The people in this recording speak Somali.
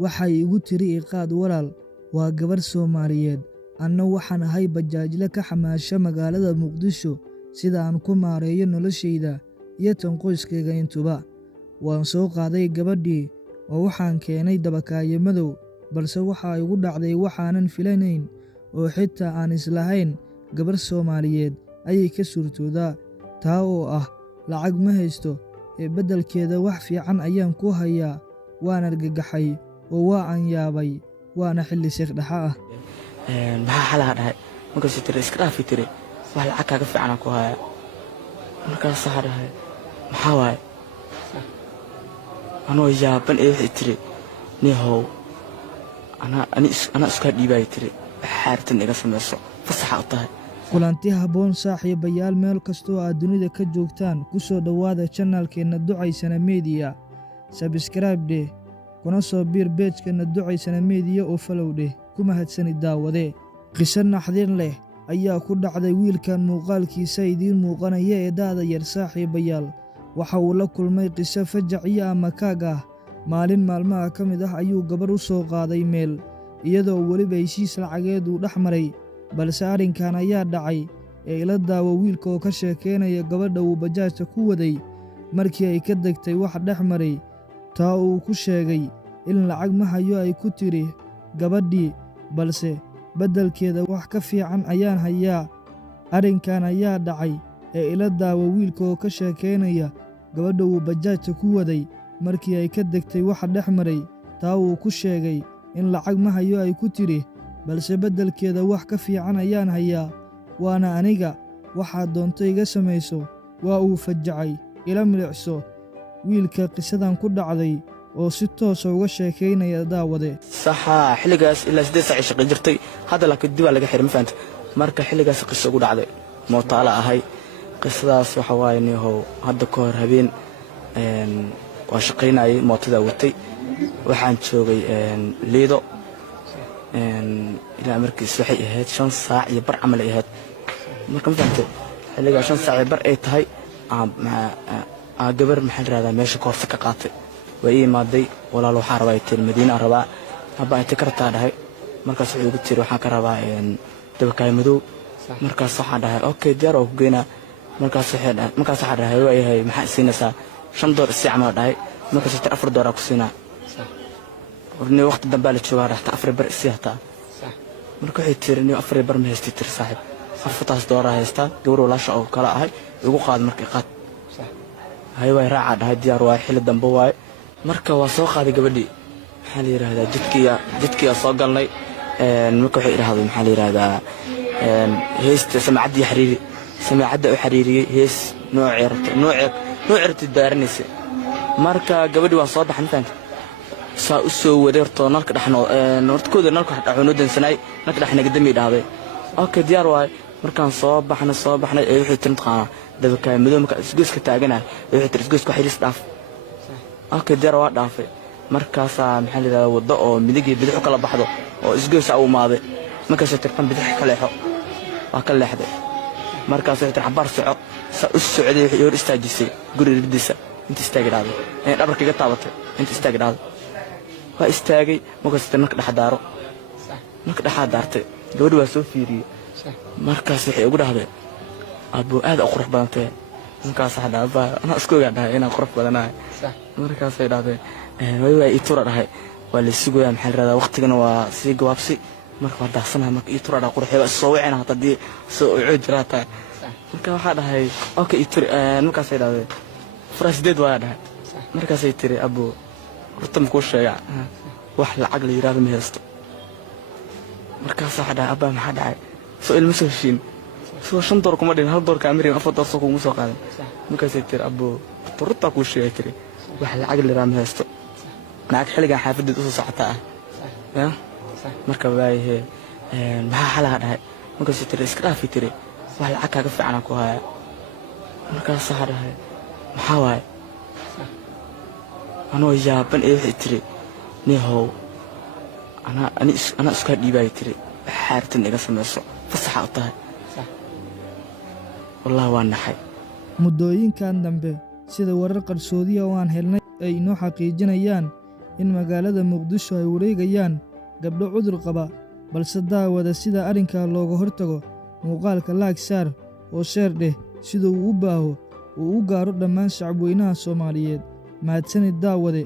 waxay igu tiri iqaad walaal, waa gabar Soomaaliyeed, anna waxaan ahay bajaajle ka xamaasha magaalada Muqdisho sida aan ku maareeyo noloshayda iyo tan qoyskayga intuba. Waan soo qaaday gabadhii oo waxaan keenay dabakaayo madow, balse waxa igu dhacday waxaanan filanayn oo xitaa aan islahayn gabar Soomaaliyeed ayay ka suurtoodaa, taa oo ah lacag ma haysto ee beddelkeeda wax fiican ayaan ku hayaa. Waan argagaxay oo waan yaabay, waana xilli sheekhdhaxa ah. maxaa xalaha dhahay markaasuu tiri iska dhaafi tiri wax lacag kaaga fiican aan ku hayaa. markaas waxaa dhahay maxaa waaye anoo yaaban ee waxay tiri nihow anaa iskaa dhiibaaya tiri xaartan iga samayso fasaxa u tahay. kulanti habboon saaxiibayaal, meel kastoo aad dunida ka joogtaan ku soo dhowaada channelkeenna Ducaysana Media. Subscribe dheh, kuna soo biir page-keena Ducaysana Media oo follow dheh. ku mahadsanid daawade. qiso naxdin leh ayaa ku dhacday wiilkan muuqaalkiisa idiin muuqanaya ee da'da yar. saaxiibayaal, waxa uu la kulmay qiso fajac iyo amakaag ah. maalin maalmaha ka mid ah ayuu gabar u soo qaaday meel, iyadoo weliba heshiis lacageed uu dhex maray, balse arrinkan ayaa dhacay ee ila daawo wiilka oo ka sheekeynaya gabadha uu bajaajka ku waday markii ay ka degtay wax dhex maray, taa uu ku sheegay in lacag ma hayo ay ku tiri gabadhii, balse beddelkeeda wax ka fiican ayaan hayaa. arrinkan ayaa dhacay ee ila daawo wiilka oo ka sheekeynaya gabadha uu bajaajka ku waday markii ay ka degtay wax dhex maray, taa uu ku sheegay in lacag ma hayo ay ku tiri balse beddelkeeda wax ka fiican ayaan hayaa, waana aniga, waxaad doonto iga samayso. waa uu fajacay. ila milicso wiilka qisadan ku dhacday oo si toosa uga sheekeynaya daawade. saxa xilligaas ilaa 8 saac shaqo jirtay, hadda laakiin dib laga xiray ma fahanto. marka xilligaas qiso ugu dhacday mootaala ahay. qisadaas waxa waaye nihow hadda ka hor habeen waa shaqeynayay mootada watay, waxaan joogay Liido ilaa markiis waxay ahayd 5 saac iyo bar camal ay ahayd. marka ma fahanto xilligaas 5 saac iyo bar ay tahay gabar maxaa la radaa meesha koorsa ka qaatay way imaaday. walaal waxaa rabaa ay tiri Madiina rabaa haba ay kartaa dhahay. markaas wuxuu igu tiri waxaan ka rabaa dabakaayo madow. markaas waxaan dhahay okay diyaar oo ku geynaa. markaas waxaan dhahay way maxaa siinaysaa $5 si camal dhahay. markaas $4 ku siinaa. warni waqti dambe la joogaa dhaxta 4 bar si hataa. marka waxay tiri 4 bar ma haystay tiri saaxib $4 haystaa gabar walaasha oo kala ahay igu qaad markii qaad. hay way raaca dhahay diyaar waa xilli dambe waay. marka waa soo qaaday gabadhii maxaa la yiraahdaa jidkiya soo galnay. marka waxay yiraahdeen maxaa la yiraahdaa heesta samacadii xiriiri samacada u xiriiriyay hees nooceerta daaranaysa. marka gabadhii waa soo baxan faanta saa u soo wareerto nalka dhaxno hortkooda nalka dhaxno dansanay nalka dhaxnaga dambi dhaaday. okay diyaar waay. markaan soo baxnay ee wixii tinta qaana dabakaayo madow marka isgoyska taaganahay ee wixii tir isgoyska xiriis dhaaf. okay diyaar waa dhaafay. markaas maxaa la yiraahdaa wado oo midig iyo bidix kala baxdo oo isgoysa u maaday. markaas tirtan bidix ka leexo waa ka leexday. markaas tir xabar soco sa u socday wixii hor istaajisay guri ridisa inta istaagay ee dhabarkiga taabatay inta istaagay waa istaagay. markaas tir marka dhaxdaaro marka dhaxdaartay gabadhu waa soo fiiriyay. markaas waxay ugu dhahday abo aad u qurux badantay. markaas waxa dhaabaa ana isku ogaadahay inaan qurux badanahay. markaas ay dhahday way itura dhahay waa la sugayaa maxaa la radaa waqtigana waa si gawaabsi. marka waa daasanahay marka itura dhahay quruxeeda soo wicina hadii soo u jirata. marka waxa dhahay okay itura. markaas ay dhahday farasdeed waa dhahay. markaas ay tiri abo horta ku sheega wax lacag la yiraahdo ma haysto. markaas waxa dhahay aba maxaa dhacay soo ilmo soo heshiin soo $5 kuma dhin $1 ka amriin $4 soo kugu soo qaadan. markaas ay tiri abo horta ku sheegay tiri wax lacag la yiraahdo ma haysto. lacag xilligan xaafadda u soo socotaa marka waayahay maxaa xalaha dhahay markaas tiri iska dhaafi tiri wax lacag kaaga fiican aan ku hayaa. markaas waxaa dhahay maxaa waaye anoo yaaban ee waxay tiri nihow anaa iskaa dhiibaaya tiri xaartan iga samayso fasaxa u tahay. wallaahi waa naxay. muddooyinkan dambe sida warar qarsoodiya oo aan helnay ay inoo xaqiijinayaan in magaalada Muqdisho ay wareegayaan gabdho cudur qaba, balse daawada sida arrinkaa looga hortago. Muuqaalka laag saar oo sheer dheh sida uu u baaho uu u gaaro dhammaan shacabweynaha Soomaaliyeed. Mahadsanid daawade.